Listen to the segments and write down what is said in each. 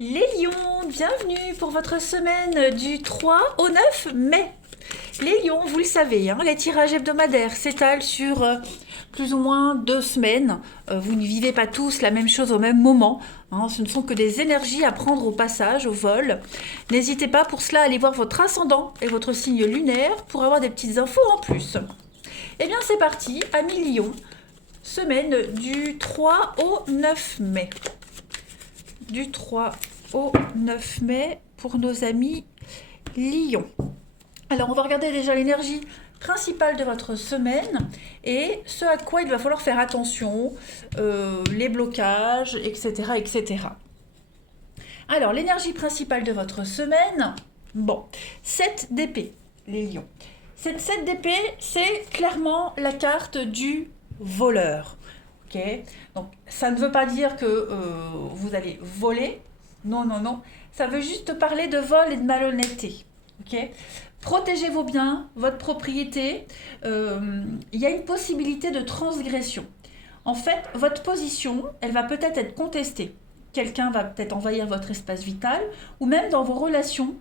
Les lions, bienvenue pour votre semaine du 3 au 9 mai. Les lions, vous le savez, les tirages hebdomadaires s'étalent sur plus ou moins 2 semaines. Vous ne vivez pas tous la même chose au même moment. Ce ne sont que des énergies à prendre au passage, au vol. N'hésitez pas pour cela à aller voir votre ascendant et votre signe lunaire pour avoir des petites infos en plus. Eh bien c'est parti, amis lions, semaine du 3 au 9 mai. Du 3 au 9 mai pour nos amis lions. Alors on va regarder déjà l'énergie principale de votre semaine et ce à quoi il va falloir faire attention, les blocages, etc. etc. Alors l'énergie principale de votre semaine, 7 d'épée, les lions. Cette 7 d'épée, c'est clairement la carte du voleur. Okay. Donc ça ne veut pas dire que vous allez voler, non. Ça veut juste parler de vol et de malhonnêteté. Okay. Protégez vos biens, votre propriété. Il y a une possibilité de transgression. En fait, votre position, elle va peut-être être contestée. Quelqu'un va peut-être envahir votre espace vital, ou même dans vos relations,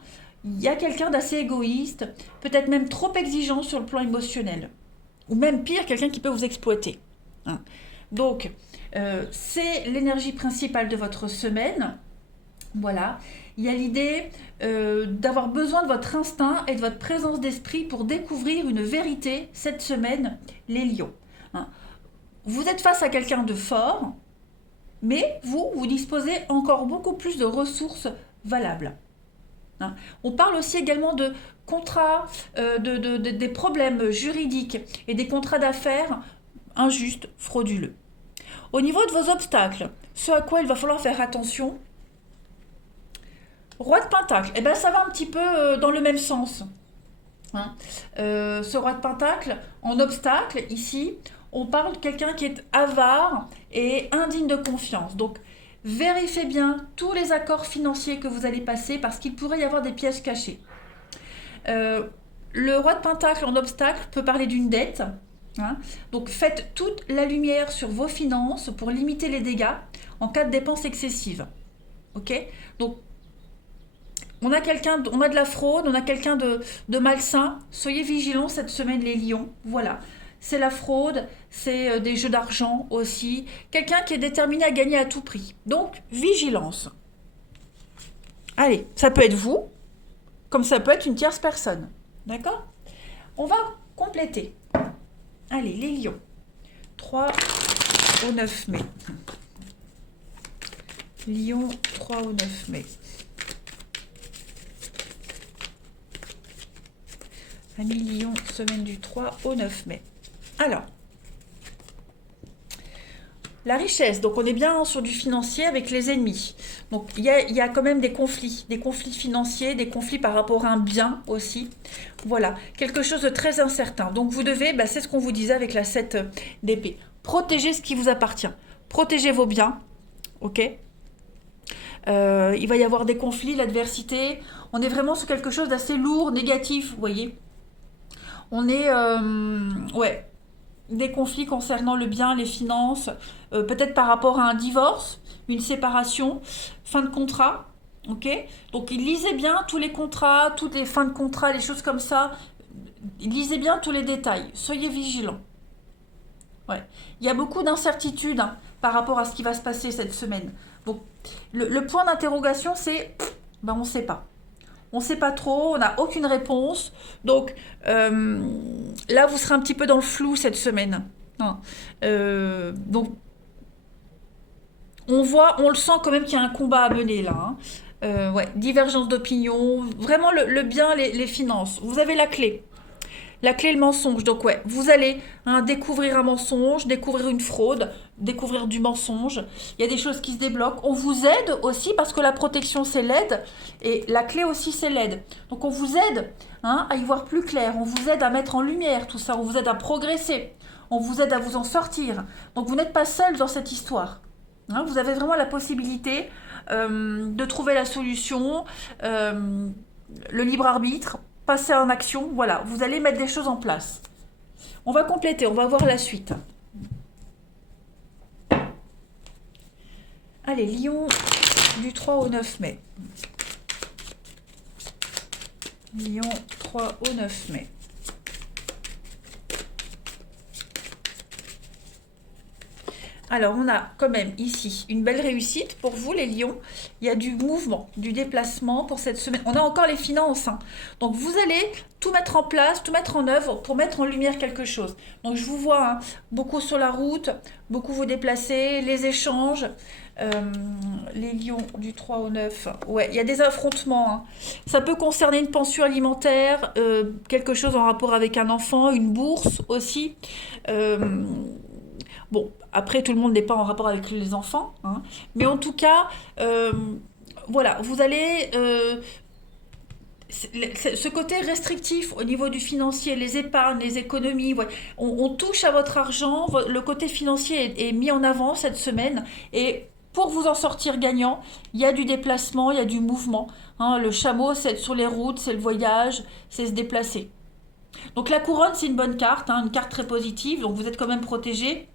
il y a quelqu'un d'assez égoïste, peut-être même trop exigeant sur le plan émotionnel. Ou même pire, quelqu'un qui peut vous exploiter. Donc, c'est l'énergie principale de votre semaine. Voilà. Il y a l'idée d'avoir besoin de votre instinct et de votre présence d'esprit pour découvrir une vérité cette semaine, les lions. Vous êtes face à quelqu'un de fort, mais vous disposez encore beaucoup plus de ressources valables. On parle aussi également de contrats, des problèmes juridiques et des contrats d'affaires injustes, frauduleux. Au niveau de vos obstacles, ce à quoi il va falloir faire attention, Roi de Pentacle, ça va un petit peu dans le même sens. Ce Roi de Pentacle, en obstacle, ici, on parle de quelqu'un qui est avare et indigne de confiance. Donc, vérifiez bien tous les accords financiers que vous allez passer parce qu'il pourrait y avoir des pièges cachés. Le Roi de Pentacle en obstacle peut parler d'une dette. Donc, faites toute la lumière sur vos finances pour limiter les dégâts en cas de dépenses excessives. Ok ? Donc, on a de la fraude, on a quelqu'un de malsain. Soyez vigilants cette semaine, les lions. Voilà. C'est la fraude, c'est des jeux d'argent aussi. Quelqu'un qui est déterminé à gagner à tout prix. Donc, vigilance. Allez, ça peut être vous, comme ça peut être une tierce personne. D'accord ? On va compléter. Allez, les lions. 3 au 9 mai. Lion, 3 au 9 mai. Amis Lion, semaine du 3 au 9 mai. Alors, la richesse, donc on est bien sur du financier avec les ennemis. Donc il y a quand même des conflits financiers, des conflits par rapport à un bien aussi. Voilà, quelque chose de très incertain. Donc vous devez, c'est ce qu'on vous disait avec la 7 d'épée. Protégez ce qui vous appartient. Protégez vos biens, ok ? Il va y avoir des conflits, l'adversité. On est vraiment sur quelque chose d'assez lourd, négatif, vous voyez ? On est, des conflits concernant le bien, les finances, peut-être par rapport à un divorce, une séparation, fin de contrat, ok ? Donc lisez bien tous les contrats, toutes les fins de contrat, les choses comme ça. Lisez bien tous les détails, soyez vigilants. Ouais. Il y a beaucoup d'incertitudes par rapport à ce qui va se passer cette semaine. Donc le point d'interrogation c'est, on ne sait pas. On ne sait pas trop, on n'a aucune réponse. Donc là, vous serez un petit peu dans le flou cette semaine. Donc on le sent quand même qu'il y a un combat à mener là. Divergence d'opinion, vraiment le bien, les finances. Vous avez la clé. La clé, le mensonge. Donc vous allez découvrir un mensonge, découvrir une fraude, découvrir du mensonge. Il y a des choses qui se débloquent. On vous aide aussi parce que la protection, c'est l'aide. Et la clé aussi, c'est l'aide. Donc on vous aide à y voir plus clair. On vous aide à mettre en lumière tout ça. On vous aide à progresser. On vous aide à vous en sortir. Donc vous n'êtes pas seul dans cette histoire. Vous avez vraiment la possibilité de trouver la solution, le libre arbitre, passer en action, voilà, vous allez mettre des choses en place. On va compléter, on va voir la suite. Allez, Lion, du 3 au 9 mai. Lion, 3 au 9 mai. Alors, on a quand même ici une belle réussite pour vous, les lions. Il y a du mouvement, du déplacement pour cette semaine. On a encore les finances, hein. Donc, vous allez tout mettre en place, tout mettre en œuvre pour mettre en lumière quelque chose. Donc, je vous vois, hein, beaucoup sur la route, beaucoup vous déplacer, les échanges. Les lions du 3 au 9. Ouais, il y a des affrontements, hein. Ça peut concerner une pension alimentaire, quelque chose en rapport avec un enfant, une bourse aussi. Bon, après, tout le monde n'est pas en rapport avec les enfants, hein. Mais en tout cas, voilà, vous allez... ce côté restrictif au niveau du financier, les épargnes, les économies, ouais, on touche à votre argent, le côté financier est mis en avant cette semaine et pour vous en sortir gagnant, il y a du déplacement, il y a du mouvement, hein. Le chameau, c'est être sur les routes, c'est le voyage, c'est se déplacer. Donc la couronne, c'est une bonne carte, hein, une carte très positive, donc vous êtes quand même protégé.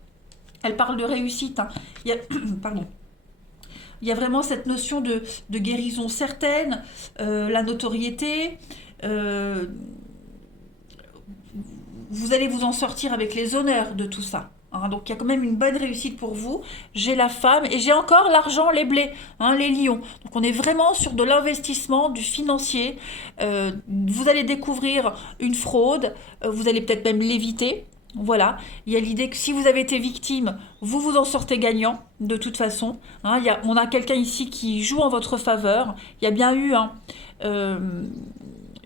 Elle parle de réussite, hein. Il y a, pardon. Il y a vraiment cette notion de guérison certaine, la notoriété. Vous allez vous en sortir avec les honneurs de tout ça, hein. Donc il y a quand même une bonne réussite pour vous. J'ai la femme et j'ai encore l'argent, les blés, hein, les lions. Donc on est vraiment sur de l'investissement, du financier. Vous allez découvrir une fraude, vous allez peut-être même l'éviter. Voilà, il y a l'idée que si vous avez été victime, vous vous en sortez gagnant, de toute façon, hein. On a quelqu'un ici qui joue en votre faveur. Il y a bien eu, hein,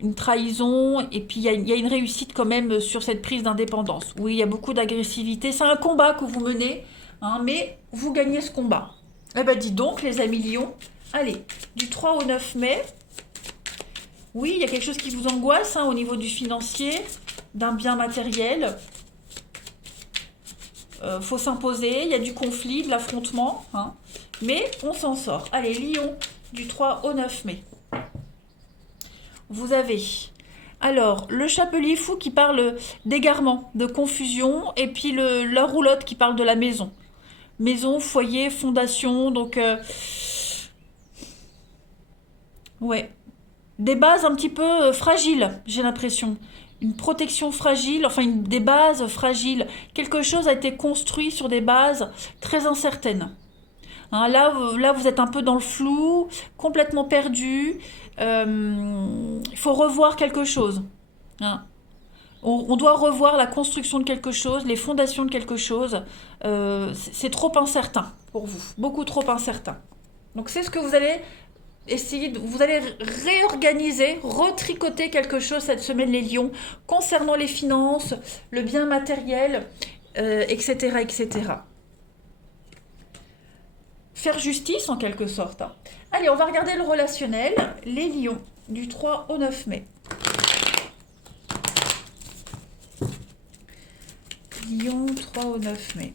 une trahison, et puis il y a une réussite quand même sur cette prise d'indépendance. Oui, il y a beaucoup d'agressivité. C'est un combat que vous menez, hein, mais vous gagnez ce combat. Eh ben dis donc, les amis lions, allez, du 3 au 9 mai, oui, il y a quelque chose qui vous angoisse, hein, au niveau du financier, d'un bien matériel. Faut s'imposer, il y a du conflit, de l'affrontement, hein, mais on s'en sort. Allez, lion, du 3 au 9 mai. Vous avez alors le chapelier fou qui parle d'égarement, de confusion, et puis la roulotte qui parle de la maison. Maison, foyer, fondation, donc ouais, des bases un petit peu fragiles, j'ai l'impression. Une protection fragile, enfin des bases fragiles. Quelque chose a été construit sur des bases très incertaines. Hein, là, vous êtes un peu dans le flou, complètement perdu. Il faut revoir quelque chose, hein. On doit revoir la construction de quelque chose, les fondations de quelque chose. C'est trop incertain pour vous, beaucoup trop incertain. Donc c'est ce que vous allez vous allez réorganiser, retricoter quelque chose cette semaine, les lions, concernant les finances, le bien matériel, etc., etc. Faire justice en quelque sorte, hein. Allez, on va regarder le relationnel, les lions, du 3 au 9 mai. Lion, 3 au 9 mai.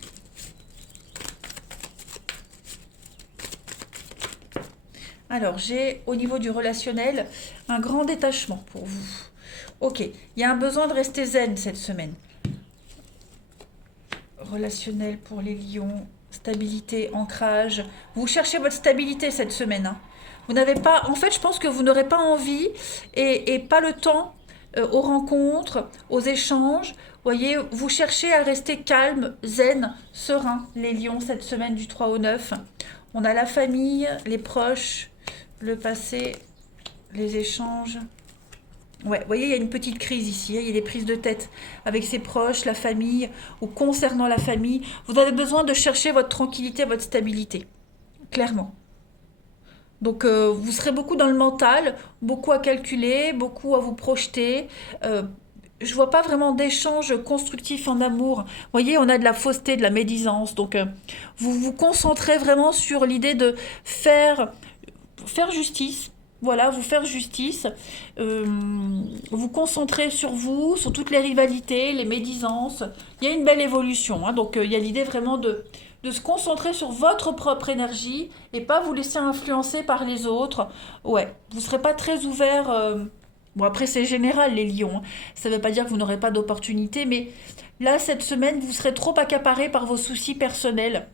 Alors, j'ai au niveau du relationnel un grand détachement pour vous. Ok, il y a un besoin de rester zen cette semaine. Relationnel pour les lions, stabilité, ancrage. Vous cherchez votre stabilité cette semaine, hein. Vous n'avez pas, en fait, je pense que vous n'aurez pas envie et pas le temps aux rencontres, aux échanges. Vous voyez, vous cherchez à rester calme, zen, serein, les lions, cette semaine du 3 au 9. On a la famille, les proches, le passé, les échanges. Ouais, vous voyez, il y a une petite crise ici, hein. Il y a des prises de tête avec ses proches, la famille, ou concernant la famille. Vous avez besoin de chercher votre tranquillité, votre stabilité, clairement. Donc, vous serez beaucoup dans le mental, beaucoup à calculer, beaucoup à vous projeter. Je vois pas vraiment d'échange constructif en amour. Vous voyez, on a de la fausseté, de la médisance. Donc, vous vous concentrez vraiment sur l'idée de faire justice. Voilà, vous faire justice. Vous concentrer sur vous, sur toutes les rivalités, les médisances. Il y a une belle évolution, hein. Donc, il y a l'idée vraiment de se concentrer sur votre propre énergie et pas vous laisser influencer par les autres. Ouais, vous ne serez pas très ouvert. Bon, après, c'est général, les lions, hein. Ça ne veut pas dire que vous n'aurez pas d'opportunité, mais là, cette semaine, vous serez trop accaparé par vos soucis personnels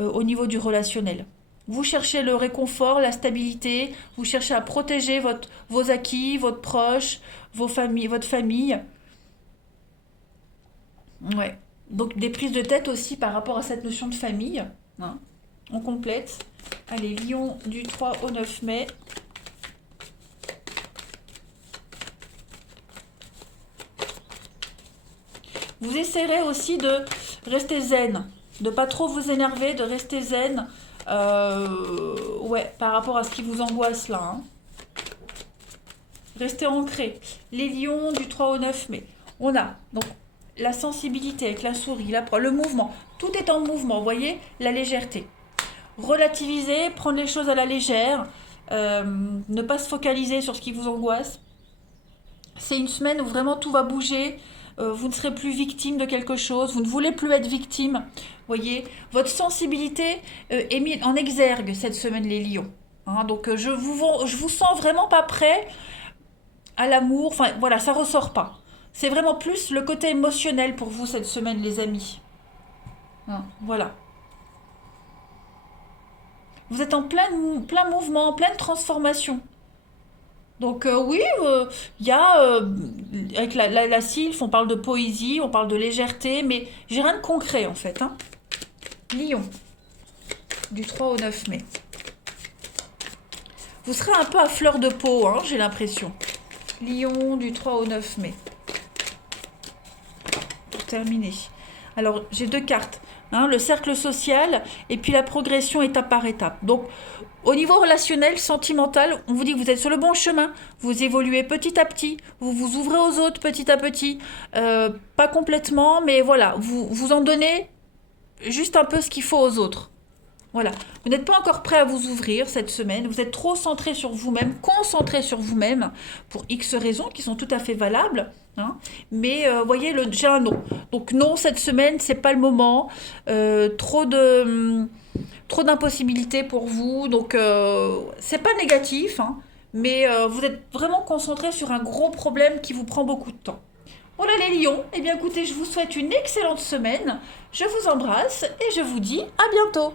au niveau du relationnel. Vous cherchez le réconfort, la stabilité, vous cherchez à protéger vos acquis, votre proche, votre famille. Ouais. Donc des prises de tête aussi par rapport à cette notion de famille. Hein. On complète. Allez, Lion du 3 au 9 mai. Vous essaierez aussi de rester zen, de pas trop vous énerver, de rester zen, ouais, par rapport à ce qui vous angoisse là. Hein. Restez ancré. Les lions du 3 au 9 mai. On a donc la sensibilité avec la souris, le mouvement. Tout est en mouvement, vous voyez, la légèreté. Relativiser, prendre les choses à la légère, ne pas se focaliser sur ce qui vous angoisse. C'est une semaine où vraiment tout va bouger. Vous ne serez plus victime de quelque chose, vous ne voulez plus être victime. Voyez, votre sensibilité est mise en exergue cette semaine, les lions. Hein, donc je vous sens vraiment pas prêt à l'amour. Enfin voilà, ça ressort pas. C'est vraiment plus le côté émotionnel pour vous cette semaine, les amis. Hein, voilà. Vous êtes en plein mouvement, en pleine transformation. Donc oui, il y a, avec la sylphe, on parle de poésie, on parle de légèreté, mais j'ai rien de concret en fait. Hein. Lion, du 3 au 9 mai. Vous serez un peu à fleur de peau, hein, j'ai l'impression. Lion, du 3 au 9 mai. Pour terminer. Alors, j'ai 2 cartes. Hein, le cercle social et puis la progression étape par étape. Donc, au niveau relationnel, sentimental, on vous dit que vous êtes sur le bon chemin. Vous évoluez petit à petit. Vous vous ouvrez aux autres petit à petit. Pas complètement, mais voilà. Vous en donnez juste un peu ce qu'il faut aux autres. Voilà. Vous n'êtes pas encore prêt à vous ouvrir cette semaine. Vous êtes trop centré sur vous-même, concentré sur vous-même pour X raisons qui sont tout à fait valables. Hein. Mais voyez, j'ai un non. Donc non, cette semaine, c'est pas le moment. Trop d'impossibilités pour vous. Donc c'est pas négatif, hein, mais vous êtes vraiment concentré sur un gros problème qui vous prend beaucoup de temps. Voilà les lions. Eh bien écoutez, je vous souhaite une excellente semaine. Je vous embrasse et je vous dis à bientôt.